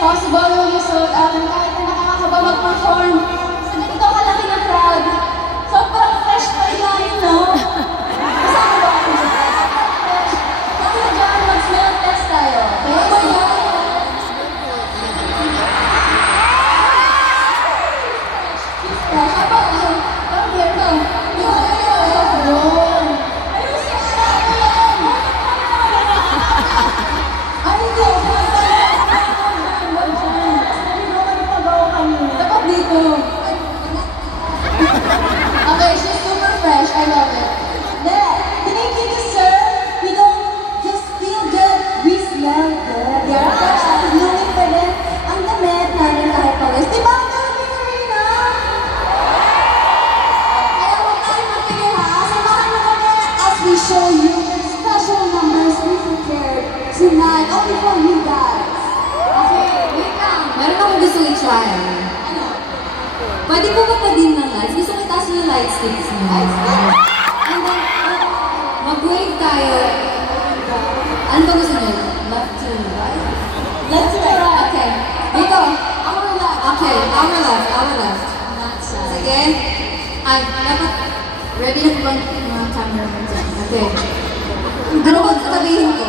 possible will you sold out and kahit na nakakaba mag-perform sa ganito kalaki na crowd. Sobrang fresh pa rin namin, no? Kasama ba kami sa fresh? Fresh. Kasi na dyan, mag-smell test tayo. Okay? Fresh. Apa? Parang here ko. Yun. Ayusin mo na ako yan. Ay, hindi. Dapat dito. Okay, she's super fresh. I love it. Thank you, sir. We don't just feel good. We smell good. Yeah, fresh and blooming pa rin. Ang damit namin kahit pawis. Diba ang galing Marina? Kaya huwag tayo magpigil ha. Samahan mo kami as we show you the special numbers we prepared tonight. Only for you guys. Okay, wait lang. Meron akong gusto i-try. Ano? Pwede po ba pa-dim ng lights? Gusto ko itaas yung light sticks mo. Light sticks? And then, mag-wave tayo. Ano ba gusto nyo? Left to right? Left to right. Okay. Dito. Our left. Okay, our left, our left. That side. Sige. Ay, dapat ready na po ba mga cameraman dyan? Okay. Ano ba sasabihin ko?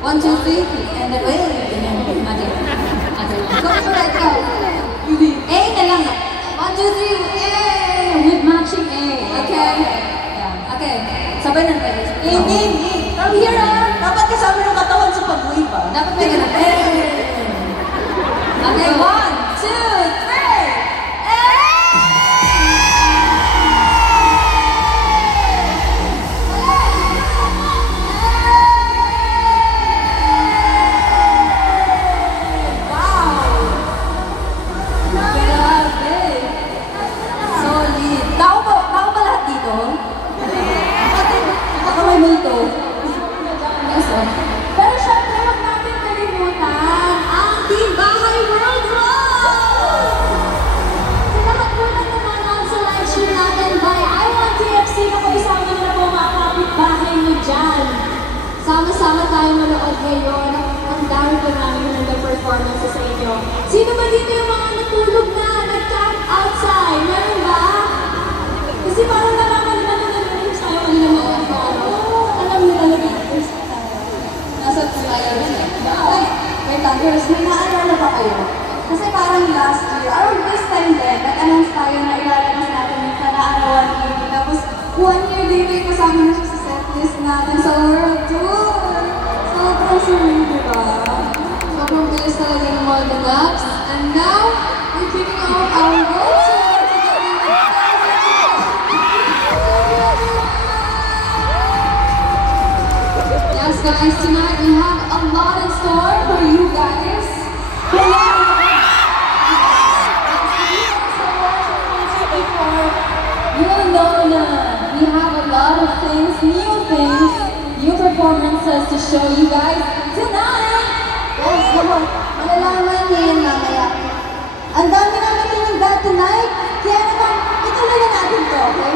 1, 2, 3, and then, wait, and then, other. Go for right, go. A na lang. 1, 2, 3, A! With matching A. Okay. Yeah. Okay. Sabay na tayo. A. From here on, dapat kasama ng katawan sa pag-wave pa. Dapat may ganun. Okay, 1, 2, 3! Pero syempre, huwag natin kalimutan ang Team Bahay World Road! Sinakatpunan naman ang selection natin by I Want TFC na kung isama nyo na po mga kapitbahay nyo dyan. Sama-sama tayo manood ngayon. Ang dami po namin ng performances sa inyo. Sino ba dito yung mga natulog na, nag-camp outside? Meron ba? Kasi parang nalaman nila na nag-rehearse tayo kanina mga ano. Alam nila nag-rehearse tayo. Nasa tayo siya. Ay, wait lang, girls, may naalala ba kayo? Kasi parang last year, around this time din, nag-announce tayo na ilalabas natin yung Kanaarawan TV. Tapos, 1 year dito yung kasama na siya sa setlist natin sa World Tour. Sobrang sweet, di ba? Sobrang bilis talaga ng mga ganap. And now, we're kicking off our World Tour. Yes, guys, tonight we have a lot in store for you guys. You know na we have a lot of things, new performances to show you guys tonight. Yes, naman. Malalaman niyo yun mamaya. Ang dami namin tinagda tonight, kaya naman, ituloy na natin to, okay?